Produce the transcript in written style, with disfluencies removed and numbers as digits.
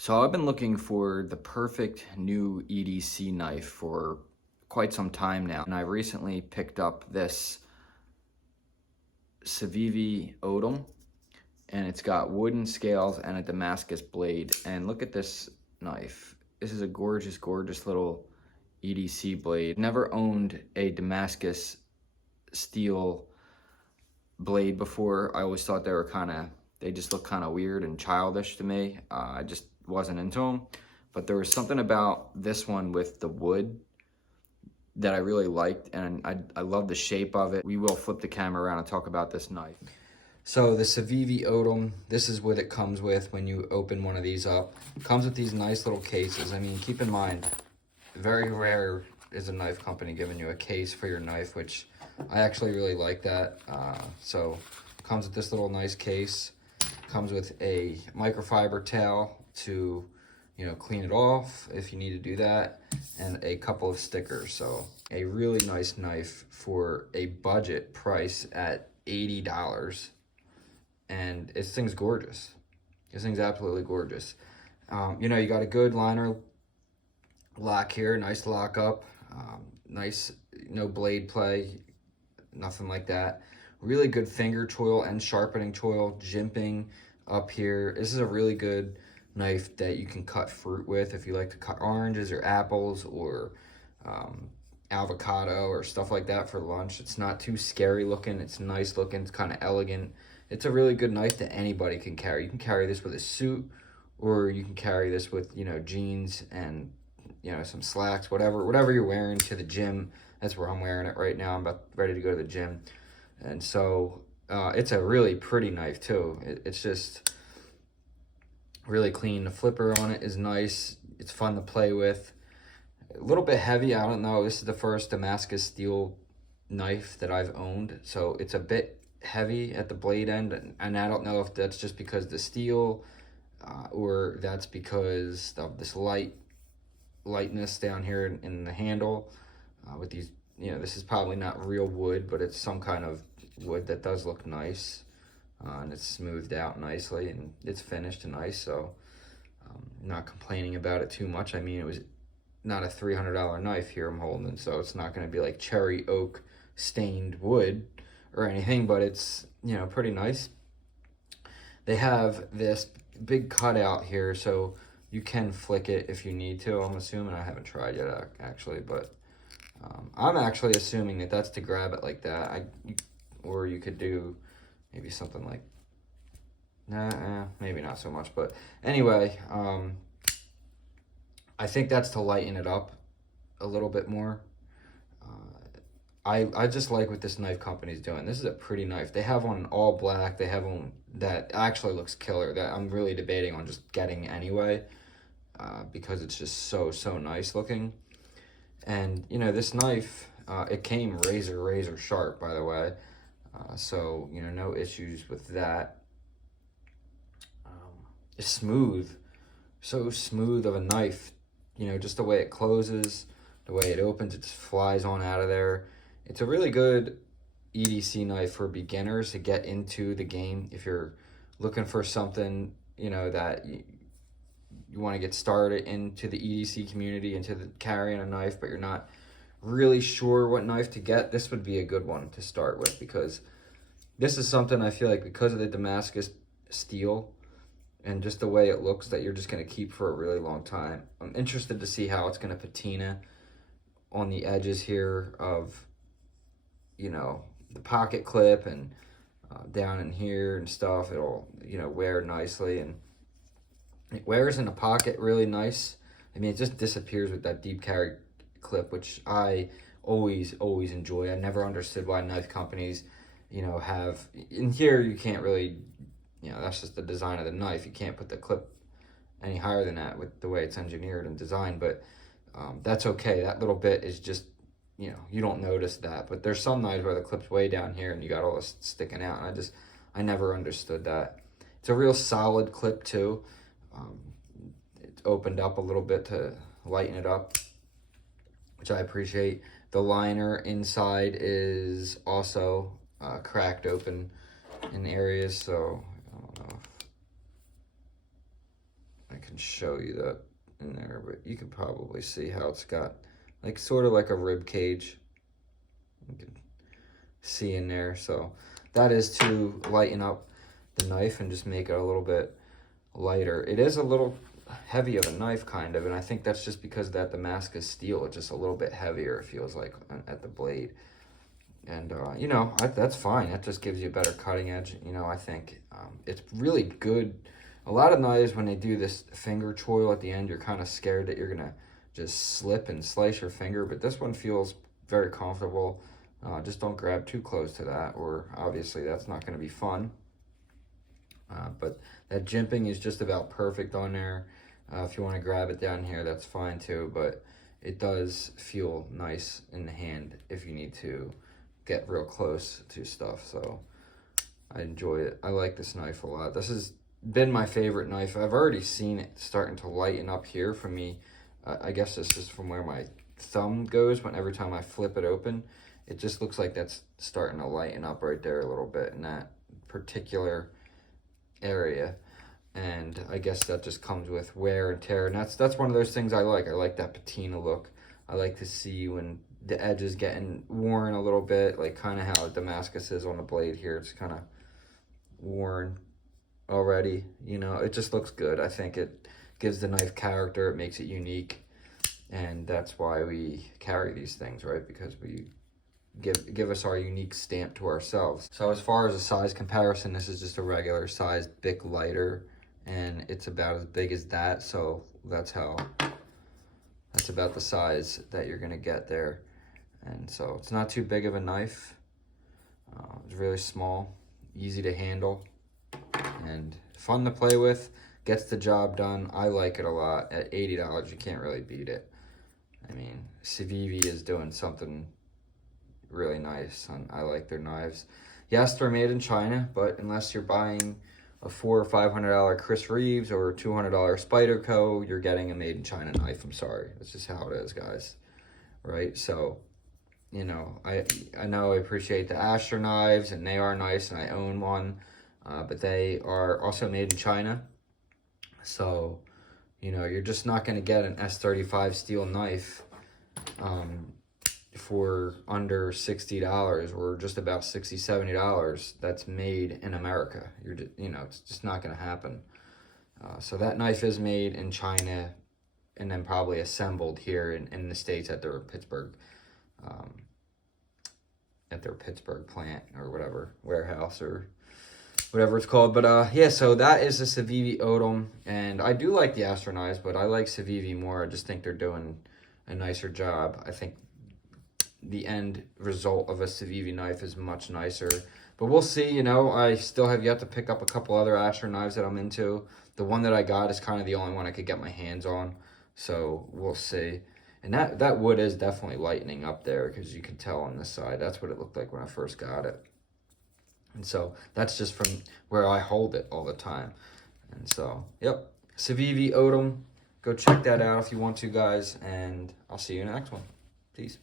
So I've been looking for the perfect new EDC knife for quite some time now, and I recently picked up this Civivi Odium, and it's got wooden scales and a Damascus blade. And look at this knife. This is a gorgeous, gorgeous little EDC blade. Never owned a Damascus steel blade before. I always thought they just look kind of weird and childish to me. I just wasn't into them. But there was something about this one with the wood that I really liked, and I love the shape of it. We will flip the camera around and talk about this knife. So the Civivi Odium, this is what it comes with when you open one of these up. It comes with these nice little cases. I mean, keep in mind, very rare is a knife company giving you a case for your knife, which I actually really like that. So it comes with this little nice case. Comes with a microfiber towel to, clean it off if you need to do that, and a couple of stickers. So a really nice knife for a budget price at $80. And this thing's gorgeous. This thing's absolutely gorgeous. You got a good liner lock here, nice lock up, nice, no blade play, nothing like that. Really good finger choil and sharpening choil, jimping up here. This is a really good knife that you can cut fruit with if you like to cut oranges or apples or avocado or stuff like that for lunch. It's not too scary looking. It's nice looking. It's kind of elegant. It's a really good knife that anybody can carry. You can carry this with a suit, or you can carry this with, jeans and, some slacks, whatever you're wearing to the gym. That's where I'm wearing it right now. I'm about ready to go to the gym. And so it's a really pretty knife too. It's just really clean. The flipper on it is nice. It's fun to play with. A little bit heavy. I don't know. This is the first Damascus steel knife that I've owned. So it's a bit heavy at the blade end. And I don't know if that's just because the steel or that's because of this lightness down here in the handle with these. This is probably not real wood, but it's some kind of wood that does look nice. And it's smoothed out nicely, and it's finished nice, so not complaining about it too much. I mean, it was not a $300 knife here I'm holding, so it's not going to be like cherry oak stained wood or anything, but it's, pretty nice. They have this big cutout here, so you can flick it if you need to. I'm assuming. I haven't tried yet, actually, but I'm actually assuming that that's to grab it like that. Or you could do maybe something like, maybe not so much. But anyway, I think that's to lighten it up a little bit more. I just like what this knife company's doing. This is a pretty knife. They have one all black. They have one that actually looks killer that I'm really debating on just getting anyway, because it's just so nice looking. And, this knife, it came razor sharp, by the way. So, no issues with that. It's smooth. So smooth of a knife. Just the way it closes, the way it opens, it just flies on out of there. It's a really good EDC knife for beginners to get into the game. If you're looking for something, that you want to get started into the EDC community, into the carrying a knife, but you're not really sure what knife to get, this would be a good one to start with, because this is something I feel like, because of the Damascus steel and just the way it looks, that you're just going to keep for a really long time. I'm interested to see how it's going to patina on the edges here of, the pocket clip and down in here and stuff. It'll, wear nicely, and it wears in a pocket really nice. I mean, it just disappears with that deep carry clip, which I always enjoy. I never understood why knife companies, have, in here you can't really, that's just the design of the knife. You can't put the clip any higher than that with the way it's engineered and designed, but that's okay. That little bit is just, you don't notice that, but there's some knives where the clip's way down here and you got all this sticking out, and I never understood that. It's a real solid clip too. It's opened up a little bit to lighten it up, which I appreciate. The liner inside is also cracked open in areas, so I don't know if I can show you that in there, but you can probably see how it's got like sort of like a rib cage. You can see in there. So that is to lighten up the knife and just make it a little bit lighter. It is a little heavy of a knife kind of, and I think that's just because that Damascus steel is just a little bit heavier, it feels like, at the blade. And you know, that's fine. That just gives you a better cutting edge. You know, I think it's really good. A lot of knives, when they do this finger choil at the end, you're kind of scared that you're gonna just slip and slice your finger, but this one feels very comfortable. Just don't grab too close to that, or obviously that's not going to be fun. But that jimping is just about perfect on there. If you want to grab it down here, that's fine too, but it does feel nice in the hand if you need to get real close to stuff. So I enjoy it. I like this knife a lot. This has been my favorite knife. I've already seen it starting to lighten up here for me. I guess this is from where my thumb goes, but every time I flip it open, it just looks like that's starting to lighten up right there a little bit in that particular area. And I guess that just comes with wear and tear, and that's one of those things I like. I like that patina look. I like to see when the edge is getting worn a little bit, like kind of how Damascus is on the blade here. It's kind of worn already, you know. It just looks good. I think it gives the knife character. It makes it unique, and that's why we carry these things, right? Because we give us our unique stamp to ourselves. So as far as a size comparison, this is just a regular size Bic lighter, and it's about as big as that. So that's about the size that you're gonna get there. And so it's not too big of a knife. It's really small, easy to handle, and fun to play with. Gets the job done. I like it a lot. At $80, you can't really beat it. I mean, Civivi is doing something really nice, and I like their knives. Yes, they're made in China, but unless you're buying a $400 or $500 Chris Reeves or $200 Spyderco, you're getting a made in China knife. I'm sorry, that's just how it is, guys. Right? So, you know, I know I appreciate the Asher knives, and they are nice, and I own one, but they are also made in China. So, you know, you're just not going to get an S35 steel knife for under $60 or just about $60, $70 that's made in America. You know, it's just not going to happen. So that knife is made in China and then probably assembled here in the States at their Pittsburgh plant or whatever, warehouse or whatever it's called. But yeah, so that is the Civivi Odium, and I do like the Astra knives, but I like Civivi more. I just think they're doing a nicer job. I think the end result of a Civivi knife is much nicer, but we'll see. You know, I still have yet to pick up a couple other Astra knives that I'm into. The one that I got is kind of the only one I could get my hands on, so we'll see. And that wood is definitely lightening up there, because you can tell on this side. That's what it looked like when I first got it. And so that's just from where I hold it all the time. And so, yep, Civivi Odium. Go check that out if you want to, guys. And I'll see you in the next one. Peace.